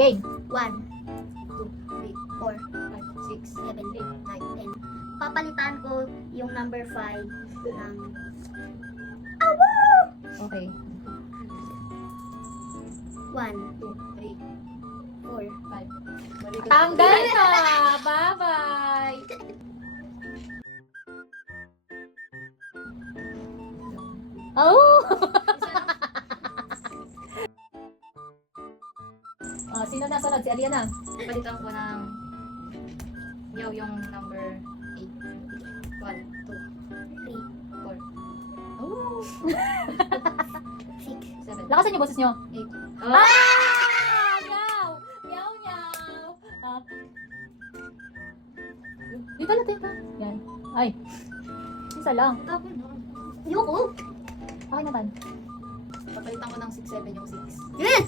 Game. 1, 2, 3, 4, 5, 6, 7, 8, 9, 10. Papalitan ko yung number 5 ng... Okay. 1, 2, 3, 4, 5. Tanggal na! Bye-bye! Oh! Oh, sino na sunod? Si Ariana. Palitan ko ng yaw yung number 8. 1, 2, 3, 4, Oh! 6, 7, Lakasan yung boses nyo. 8. Ah! Meow! Meow, meow! Ah. Dito lang, dito. Yan. Ay. Isa lang. Tapos no. Ayoko. Okay naman. Papalitan ko ng 6, 7 yung 6. Yes!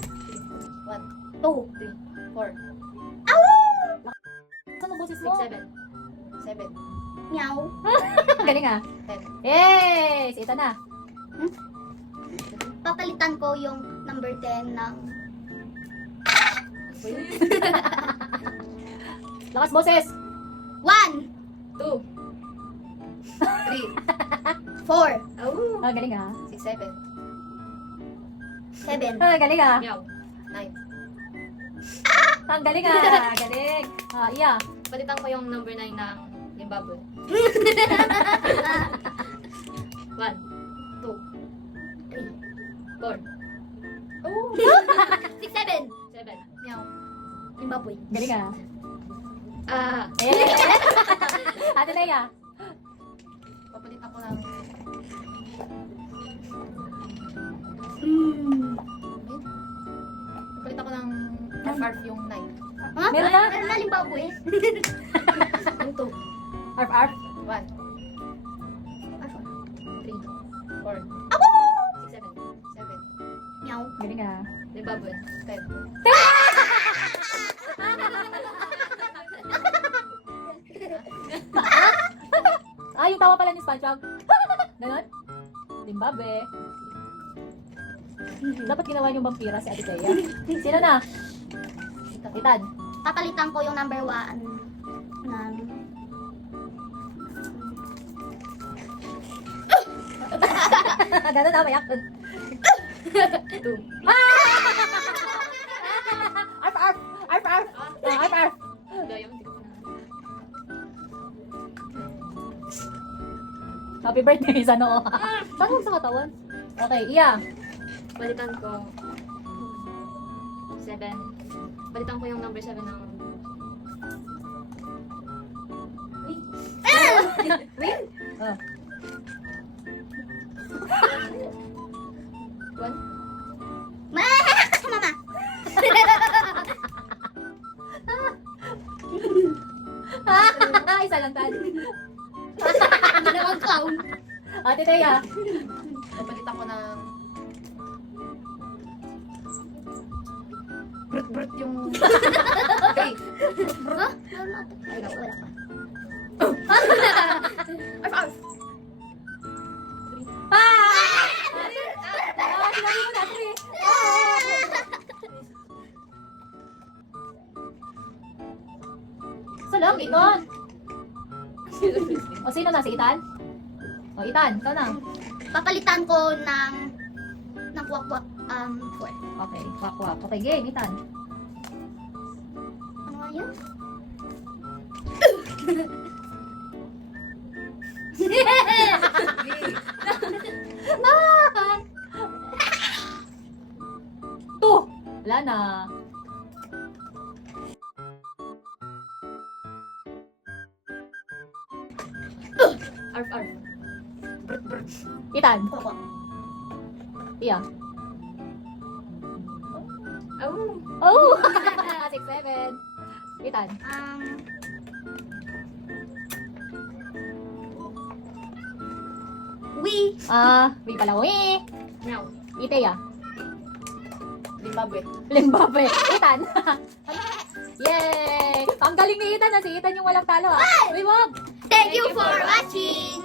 1, 2, 3, 4, Saan ang boses 6, mo? 7. 7, meow. Galing ah. 10. Yes! Ito na. Papalitan ko yung number 10 ng... Lakas boses! 1, 2, 3. 4, Oh. Ah, galing ah. 6, 7. 7. Ah, galing ah. Yaw. 9. Ang galing ah. Galing. Ah, iya. Palitan ko yung number 9 ng Zimbabwe. 1, 2, 3, 4. Oh. 6, 7. 7. Meow. Zimbabwe. Galing ah. Ah. Eh! Ate Leia. Papalitan ko ng... Papalitan ko ng F-arf yung 9. Ha? Meron na? Meron na Zimbabwe. Yung 2. Arf, arf. 1, 3, 4, 6, 7. 7. Meow. Galing ah. Zimbabwe. 10. Ah, yung tawa pala ni SpongeBob. Ganon? Zimbabwe. Dapat ginawa niyong vampira si Ate Leia. Sino na? Itan. Papalitan ko yung number 1 ng... Ganon na, mayak. 2. Arf, arf. Arf, arf. Ah, arf, arf. Gayong tipo na. Happy birthday sa noo. Saan mo sa katawan? Okay, iya. Palitan ko 7. Palitan ko yung number 7 ng... Oh. 1. Mama! Isa lang tan. Hindi na mag-count. Ate Leia. Palitan ko ng... Brut yung... Okay. Ha? Meron na ito. Ay, wala pa. Arf, arf. Ah! Sinabi mo na, Tri. Isa lang, Iton. O, sino na? Si Itan? O, Itan, ikaw na. Papalitan ko ng kwak-kwak 4. Okay, wak wak. Okay, game, Itan. Ano nga yun? Two! Wala na. Arf, arf. Brut, brut. Itan. Kwak-kwak. Iya. Oh. Oh! 6, 7. Itan. We. May palawi. Meow. Iteya. Zimbabwe. Limbabwe. Itan. Yay! Ang galing ni Itan. Si Itan yung walang talo ah. Uy, wag! Thank you for watching.